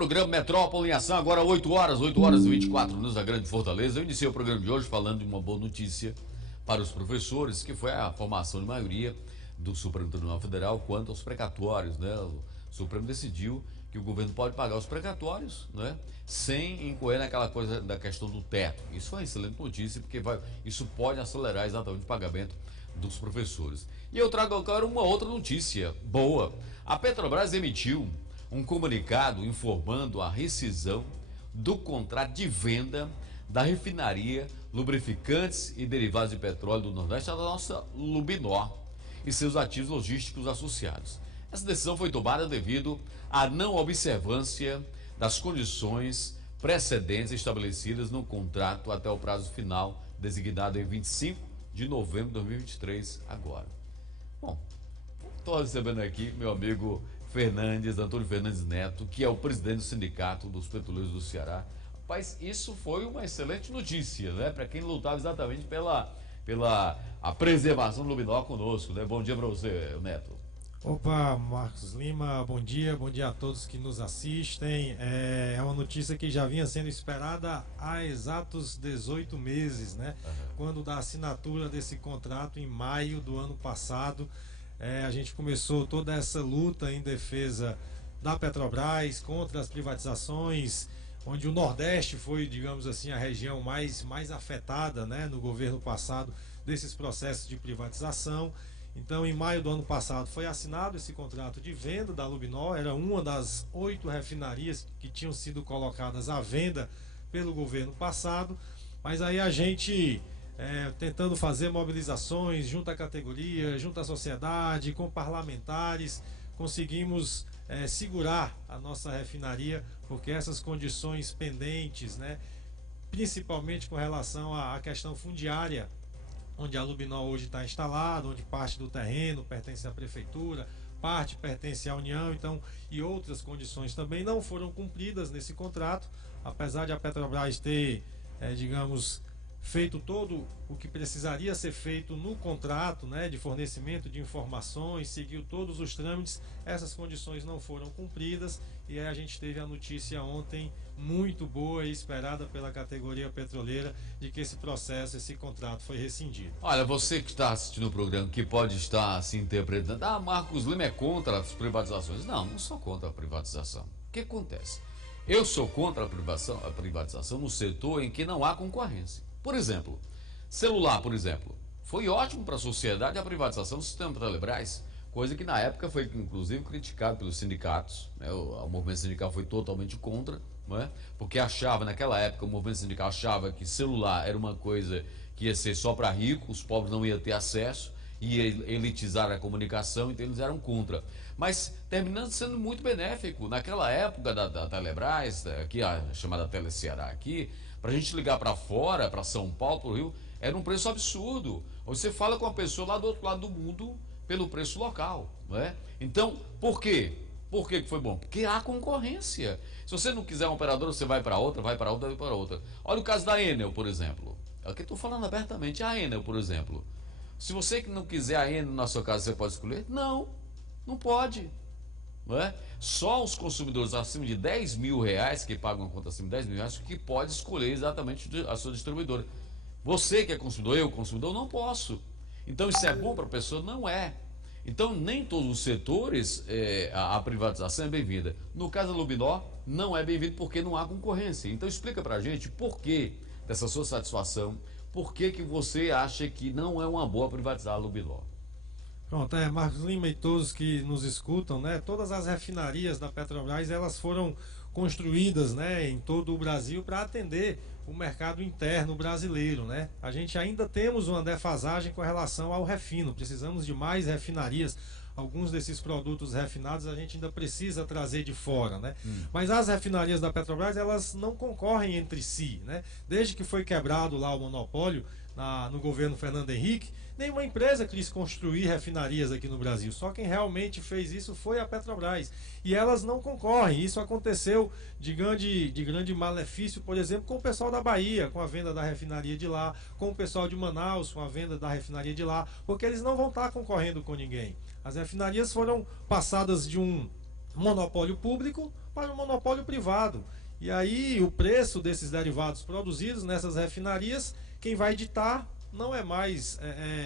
programa Metrópole em Ação, agora 8 horas e 24 minutos da Grande Fortaleza. Eu iniciei o programa de hoje falando de uma boa notícia para os professores, que foi a formação de maioria do Supremo Tribunal Federal quanto aos precatórios, né? O Supremo decidiu que o governo pode pagar os precatórios, né? Sem incorrer naquela coisa da questão do teto. Isso é uma excelente notícia, porque isso pode acelerar exatamente o pagamento dos professores. E eu trago agora uma outra notícia boa. A Petrobras emitiu um comunicado informando a rescisão do contrato de venda da refinaria Lubrificantes e Derivados de Petróleo do Nordeste, a nossa Lubinor, e seus ativos logísticos associados. Essa decisão foi tomada devido à não observância das condições precedentes estabelecidas no contrato até o prazo final, designado em 25 de novembro de 2023, agora. Bom, estou recebendo aqui meu amigo Antônio Fernandes Neto, que é o presidente do Sindicato dos Petroleiros do Ceará. Rapaz, isso foi uma excelente notícia, né? Para quem lutava exatamente pela a preservação do Lubinor conosco, né? Bom dia para você, Neto. Opa, Marcos Lima, bom dia a todos que nos assistem. É uma notícia que já vinha sendo esperada há exatos 18 meses, né? Quando da assinatura desse contrato em maio do ano passado, a gente começou toda essa luta em defesa da Petrobras contra as privatizações, onde o Nordeste foi, digamos assim, a região mais afetada, né, no governo passado desses processos de privatização. Então, em maio do ano passado foi assinado esse contrato de venda da Lubinor. Era uma das 8 refinarias que tinham sido colocadas à venda pelo governo passado, mas aí a gente tentando fazer mobilizações junto à categoria, junto à sociedade, com parlamentares, conseguimos segurar a nossa refinaria, porque essas condições pendentes, né, principalmente com relação à questão fundiária, onde a Lubinor hoje está instalada, onde parte do terreno pertence à prefeitura, parte pertence à União, então, e outras condições também não foram cumpridas nesse contrato, apesar de a Petrobras ter, digamos, feito todo o que precisaria ser feito no contrato, né, de fornecimento de informações, seguiu todos os trâmites, essas condições não foram cumpridas, e aí a gente teve a notícia ontem muito boa e esperada pela categoria petroleira de que esse processo, esse contrato foi rescindido. Olha, você que está assistindo o programa, que pode estar se interpretando, Marcos Lima é contra as privatizações. Não sou contra a privatização. O que acontece? Eu sou contra a privatização no setor em que não há concorrência. Por exemplo, celular, por exemplo. Foi ótimo para a sociedade a privatização do sistema Telebrás, coisa que na época foi inclusive criticado pelos sindicatos, né? O movimento sindical foi totalmente contra, não é? Porque achava, naquela época, o movimento sindical achava que celular era uma coisa que ia ser só para ricos, os pobres não iam ter acesso, ia elitizar a comunicação, então eles eram contra. Mas terminando sendo muito benéfico. Naquela época da Telebrás, aqui a chamada Teleceará aqui, para a gente ligar para fora, para São Paulo, para o Rio, era um preço absurdo. Você fala com uma pessoa lá do outro lado do mundo pelo preço local, não é? Então, por quê? Por que foi bom? Porque há concorrência. Se você não quiser uma operadora, você vai para outra, vai para outra, vai para outra. Olha o caso da Enel, por exemplo. É o que eu estou falando abertamente. A Enel, por exemplo. Se você não quiser a Enel na sua casa, você pode escolher? Não pode. Não é? Só os consumidores acima de 10 mil reais, que pagam uma conta acima de 10 mil reais, que pode escolher exatamente a sua distribuidora. Você que é consumidor, eu consumidor, não posso. Então isso é bom para a pessoa? Não é. Então nem todos os setores a privatização é bem-vinda. No caso da Lubinor, não é bem-vindo porque não há concorrência. Então explica para a gente por que dessa sua satisfação, por que você acha que não é uma boa privatizar a Lubinor. Pronto, Marcos Lima e todos que nos escutam, né? Todas as refinarias da Petrobras, elas foram construídas, né, em todo o Brasil para atender o mercado interno brasileiro, né? A gente ainda temos uma defasagem com relação ao refino, precisamos de mais refinarias. Alguns desses produtos refinados a gente ainda precisa trazer de fora, né? Mas as refinarias da Petrobras, elas não concorrem entre si, né? Desde que foi quebrado lá o monopólio no governo Fernando Henrique, nenhuma empresa quis construir refinarias aqui no Brasil. Só quem realmente fez isso foi a Petrobras. E elas não concorrem. Isso aconteceu de grande malefício, por exemplo, com o pessoal da Bahia, com a venda da refinaria de lá, com o pessoal de Manaus, com a venda da refinaria de lá, porque eles não vão estar concorrendo com ninguém. As refinarias foram passadas de um monopólio público para o monopólio privado. E aí o preço desses derivados produzidos nessas refinarias, quem vai ditar não é mais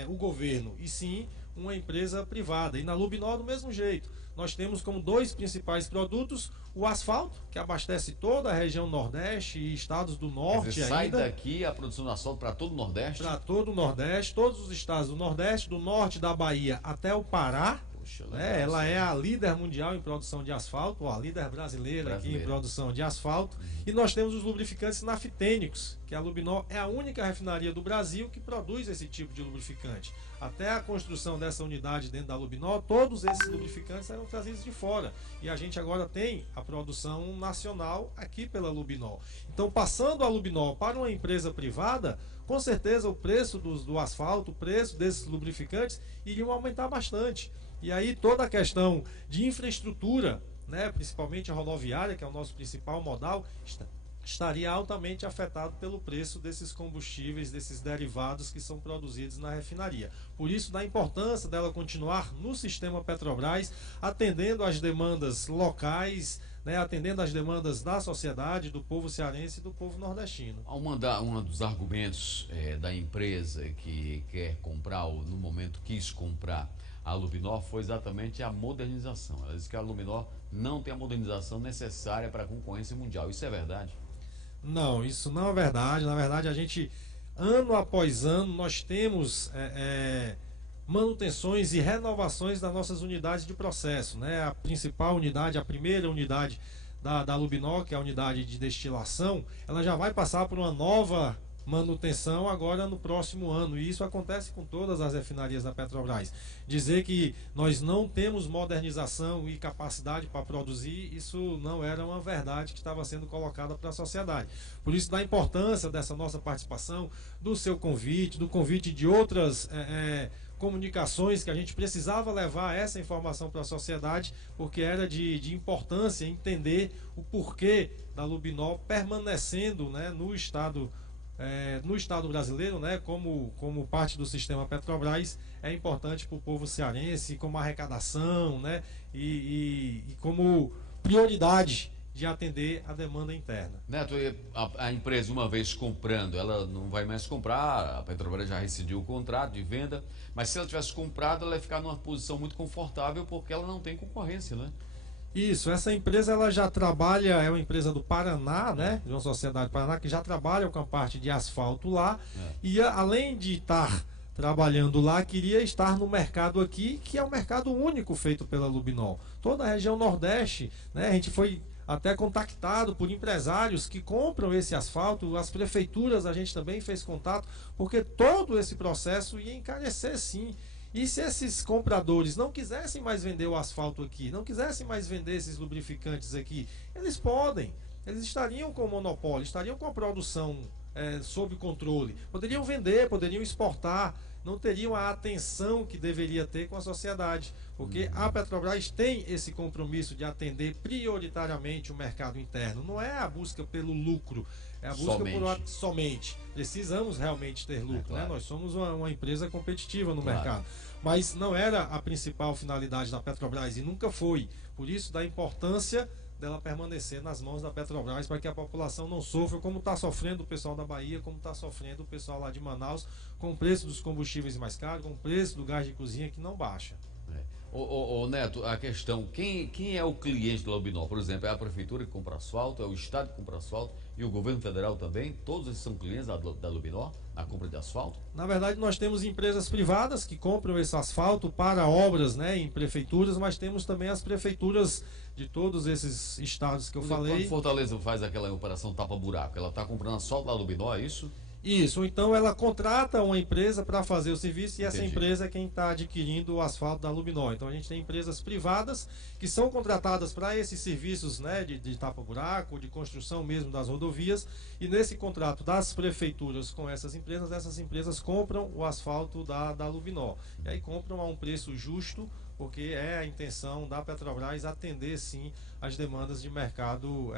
o governo, e sim uma empresa privada. E na Lubinol do mesmo jeito. Nós temos como dois principais produtos o asfalto, que abastece toda a região Nordeste e estados do Norte. Quer dizer, sai daqui a produção de asfalto para todo o Nordeste? Para todo o Nordeste, todos os estados do Nordeste, do norte da Bahia até o Pará. Poxa, né? Ela é a líder mundial em produção de asfalto, a líder brasileira aqui em produção de asfalto. E nós temos os lubrificantes naftênicos, que a Lubinol é a única refinaria do Brasil que produz esse tipo de lubrificante. Até a construção dessa unidade dentro da Lubinol, todos esses lubrificantes eram trazidos de fora. E a gente agora tem a produção nacional aqui pela Lubinol. Então, passando a Lubinol para uma empresa privada, com certeza o preço do asfalto, o preço desses lubrificantes iriam aumentar bastante. E aí toda a questão de infraestrutura, né, principalmente a rodoviária, que é o nosso principal modal, estaria altamente afetado pelo preço desses combustíveis, desses derivados que são produzidos na refinaria. Por isso, da importância dela continuar no sistema Petrobras, atendendo às demandas locais, né, atendendo às demandas da sociedade, do povo cearense e do povo nordestino. Um dos argumentos da empresa que quer comprar, ou no momento quis comprar a Lubinol, foi exatamente a modernização. Ela disse que a Lubinol não tem a modernização necessária para a concorrência mundial. Isso é verdade? Não, isso não é verdade. Na verdade, a gente, ano após ano, nós temos manutenções e renovações das nossas unidades de processo, né? A principal unidade, a primeira unidade da Lubinol, que é a unidade de destilação, ela já vai passar por uma nova manutenção agora no próximo ano, e isso acontece com todas as refinarias da Petrobras. Dizer que nós não temos modernização e capacidade para produzir, isso não era uma verdade que estava sendo colocada para a sociedade. Por isso, da importância dessa nossa participação, do seu convite, do convite de outras comunicações, que a gente precisava levar essa informação para a sociedade, porque era de importância entender o porquê da Lubinol permanecendo, né, no Estado brasileiro, né, como parte do sistema Petrobras. É importante para o povo cearense, como arrecadação, né, e como prioridade de atender a demanda interna. Neto, a empresa, uma vez comprando, ela não vai mais comprar, a Petrobras já rescindiu o contrato de venda, mas se ela tivesse comprado, ela ia ficar numa posição muito confortável, porque ela não tem concorrência, né? Isso, essa empresa ela já trabalha, é uma empresa do Paraná, né, de uma sociedade do Paraná, que já trabalha com a parte de asfalto lá, e além de estar trabalhando lá, queria estar no mercado aqui, que é um mercado único feito pela Lubinol. Toda a região Nordeste, né, a gente foi até contactado por empresários que compram esse asfalto, as prefeituras a gente também fez contato, porque todo esse processo ia encarecer sim. E se esses compradores não quisessem mais vender o asfalto aqui, não quisessem mais vender esses lubrificantes aqui, eles podem, eles estariam com o monopólio, estariam com a produção sob controle, poderiam vender, poderiam exportar, não teriam a atenção que deveria ter com a sociedade, porque a Petrobras tem esse compromisso de atender prioritariamente o mercado interno, não é a busca pelo lucro, é a busca somente. Precisamos realmente ter lucro, claro, né? Nós somos uma empresa competitiva no mercado, mas não era a principal finalidade da Petrobras e nunca foi. Por isso, da importância dela permanecer nas mãos da Petrobras, para que a população não sofra como está sofrendo o pessoal da Bahia, como está sofrendo o pessoal lá de Manaus, com o preço dos combustíveis mais caro, com o preço do gás de cozinha que não baixa. Neto, a questão, quem é o cliente da Lubinol? Por exemplo, é a prefeitura que compra asfalto, é o estado que compra asfalto e o governo federal também? Todos esses são clientes da Lubinol, na compra de asfalto? Na verdade, nós temos empresas privadas que compram esse asfalto para obras, né, em prefeituras, mas temos também as prefeituras de todos esses estados que eu falei. Quando Fortaleza faz aquela operação tapa-buraco, ela está comprando asfalto da Lubinol, é isso? Isso, então ela contrata uma empresa para fazer o serviço e essa empresa é quem está adquirindo o asfalto da Lubinol. Então a gente tem empresas privadas que são contratadas para esses serviços, né, de tapa-buraco, de construção mesmo das rodovias, e nesse contrato das prefeituras com essas empresas compram o asfalto da Lubinol. E aí compram a um preço justo, porque é a intenção da Petrobras atender sim as demandas de mercado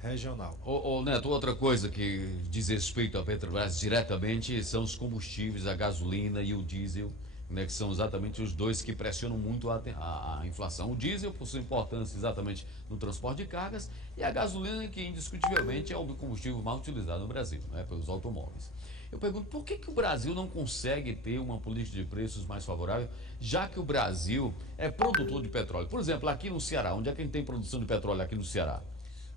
regional. Neto, outra coisa que diz respeito à Petrobras diretamente são os combustíveis, a gasolina e o diesel, né, que são exatamente os dois que pressionam muito a inflação. O diesel, por sua importância exatamente no transporte de cargas, e a gasolina, que indiscutivelmente é o combustível mais utilizado no Brasil, né, pelos automóveis. Eu pergunto, por que o Brasil não consegue ter uma política de preços mais favorável, já que o Brasil é produtor de petróleo? Por exemplo, aqui no Ceará, onde é que a gente tem produção de petróleo aqui no Ceará?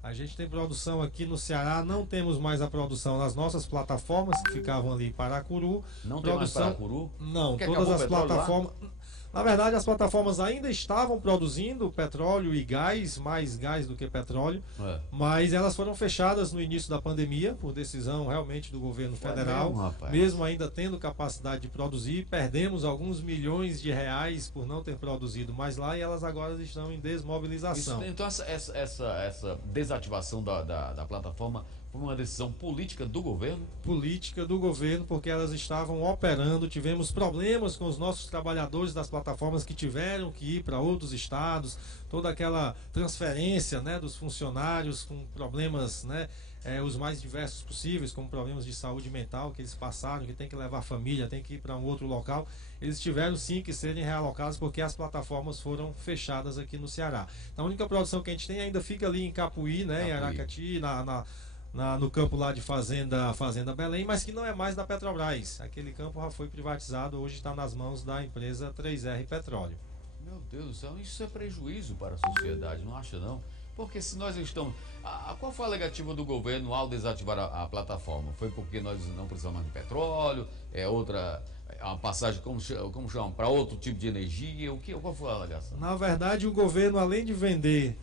A gente tem produção aqui no Ceará, não temos mais a produção nas nossas plataformas que ficavam ali em Paracuru. Não tem mais Paracuru? Não, Porque todas acabou o as petróleo plataformas. Na verdade, as plataformas ainda estavam produzindo petróleo e gás, mais gás do que petróleo, mas elas foram fechadas no início da pandemia, por decisão realmente do governo federal. Mesmo ainda tendo capacidade de produzir, perdemos alguns milhões de reais por não ter produzido mais lá, e elas agora estão em desmobilização. Então essa desativação da plataforma foi uma decisão política do governo? Política do governo, porque elas estavam operando. Tivemos problemas com os nossos trabalhadores das plataformas que tiveram que ir para outros estados, toda aquela transferência, né, dos funcionários com problemas, né, os mais diversos possíveis, como problemas de saúde mental que eles passaram, que tem que levar a família, tem que ir para um outro local. Eles tiveram sim que serem realocados porque as plataformas foram fechadas aqui no Ceará. Então a única produção que a gente tem ainda fica ali em Capuí, né, em Aracati, no campo lá de Fazenda Belém, mas que não é mais da Petrobras. Aquele campo já foi privatizado, hoje está nas mãos da empresa 3R Petróleo. Meu Deus do céu, isso é prejuízo para a sociedade, não acha não? Porque se nós estamos... qual foi a alegativa do governo ao desativar a plataforma? Foi porque nós não precisamos mais de petróleo? É uma passagem, como chama, para outro tipo de energia? Qual foi a alegação? Na verdade, o governo, além de vender...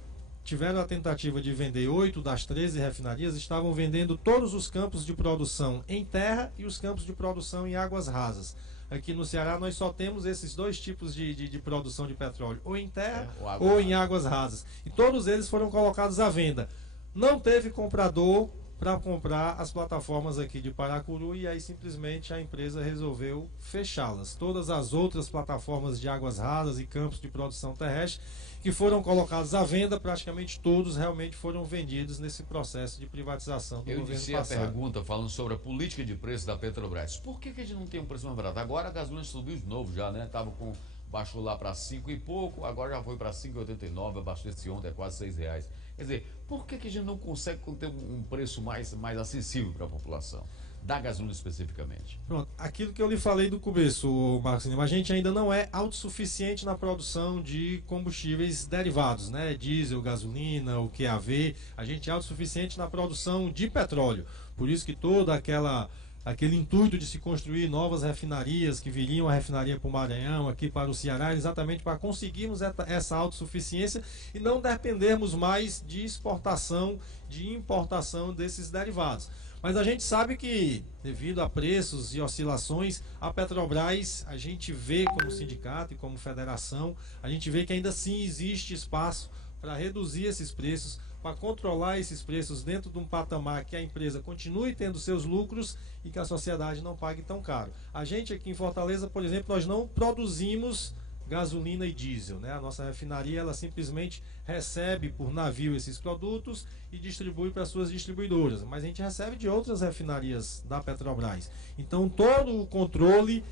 Tiveram a tentativa de vender 8 das 13 refinarias, estavam vendendo todos os campos de produção em terra e os campos de produção em águas rasas. Aqui no Ceará nós só temos esses dois tipos de produção de petróleo, ou em terra ou em águas rasas. E todos eles foram colocados à venda. Não teve comprador para comprar as plataformas aqui de Paracuru, e aí simplesmente a empresa resolveu fechá-las. Todas as outras plataformas de águas rasas e campos de produção terrestre que foram colocados à venda, praticamente todos realmente foram vendidos nesse processo de privatização do governo passado. Eu disse a pergunta falando sobre a política de preço da Petrobras. Por que a gente não tem um preço mais barato? Agora a gasolina subiu de novo já, né? Baixou lá para 5 e pouco, agora já foi para 5,89, abasteceu ontem, é quase R$6. Quer dizer, por que a gente não consegue ter um preço mais acessível para a população? Da gasolina especificamente. Pronto, aquilo que eu lhe falei do começo, Marcos Lima, a gente ainda não é autossuficiente na produção de combustíveis derivados, né? Diesel, gasolina, o QAV. A gente é autossuficiente na produção de petróleo. Por isso que toda aquele intuito de se construir novas refinarias, que viriam a refinaria para o Maranhão, aqui para o Ceará, exatamente para conseguirmos essa autossuficiência e não dependermos mais de exportação, de importação desses derivados. Mas a gente sabe que, devido a preços e oscilações, a Petrobras, a gente vê como sindicato e como federação, a gente vê que ainda sim existe espaço para reduzir esses preços, para controlar esses preços dentro de um patamar que a empresa continue tendo seus lucros e que a sociedade não pague tão caro. A gente aqui em Fortaleza, por exemplo, nós não produzimos gasolina e diesel, né? A nossa refinaria, ela simplesmente recebe por navio esses produtos e distribui para suas distribuidoras, mas a gente recebe de outras refinarias da Petrobras. Então todo o controle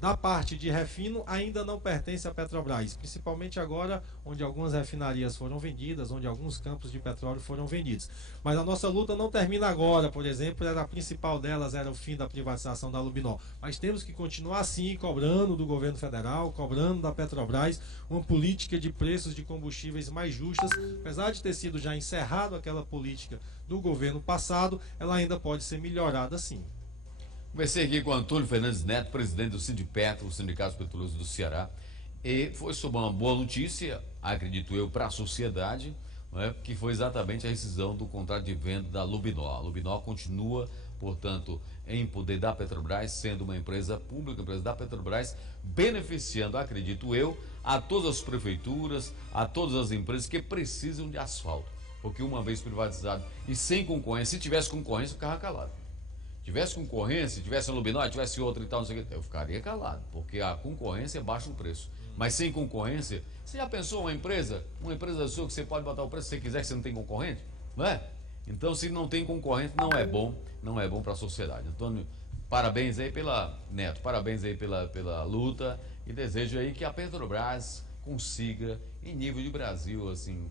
da parte de refino ainda não pertence à Petrobras, principalmente agora onde algumas refinarias foram vendidas, onde alguns campos de petróleo foram vendidos. Mas a nossa luta não termina agora. Por exemplo, a principal delas era o fim da privatização da Lubinol, mas temos que continuar assim, cobrando do governo federal, cobrando da Petrobras uma política de preços de combustíveis mais justas. Apesar de ter sido já encerrado aquela política do governo passado, ela ainda pode ser melhorada sim. Conversei aqui com o Antônio Fernandes Neto, presidente do Sindipetro, o Sindicato Petroleiro do Ceará, e foi sobre uma boa notícia, acredito eu, para a sociedade, né, que foi exatamente a rescisão do contrato de venda da Lubinol. A Lubinol continua, portanto, em poder da Petrobras, sendo uma empresa pública, empresa da Petrobras, beneficiando, acredito eu, a todas as prefeituras, a todas as empresas que precisam de asfalto. Porque uma vez privatizado e sem concorrência, se tivesse concorrência, eu ficava calado. Tivesse concorrência, tivesse a Lubinol, tivesse outra e tal, não sei o que, eu ficaria calado, porque a concorrência baixa o preço. Mas sem concorrência, você já pensou uma empresa sua que você pode botar o preço se você quiser, que você não tem concorrente? Não é? Então, se não tem concorrente, não é bom para a sociedade. Antônio, Parabéns aí Neto, parabéns aí pela luta e desejo aí que a Petrobras consiga, em nível de Brasil, assim,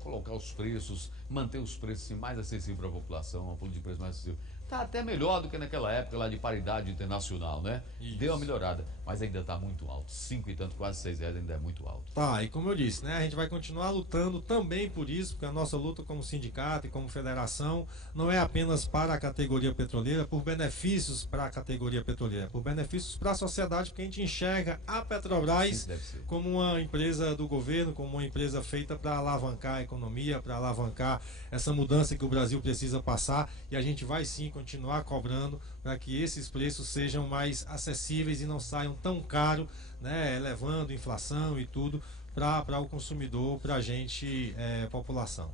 colocar os preços, manter os preços assim, mais acessíveis para a população, um plano de preço mais acessível. Está até melhor do que naquela época lá de paridade internacional, né? Isso. Deu uma melhorada, mas ainda está muito alto. 5 e tanto, quase 6 reais ainda é muito alto. Tá, e como eu disse, né, a gente vai continuar lutando também por isso, porque a nossa luta como sindicato e como federação não é apenas para a categoria petroleira, por benefícios para a categoria petroleira, por benefícios para a sociedade, porque a gente enxerga a Petrobras como uma empresa do governo, como uma empresa feita para alavancar a economia, para alavancar essa mudança que o Brasil precisa passar, e a gente vai sim continuar cobrando para que esses preços sejam mais acessíveis e não saiam tão caros, né, elevando inflação e tudo para o consumidor, para a gente, população.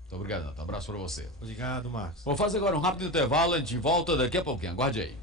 Muito obrigado, Neto. Um abraço para você. Obrigado, Marcos. Vou fazer agora um rápido intervalo, a gente volta daqui a pouquinho. Aguarde aí.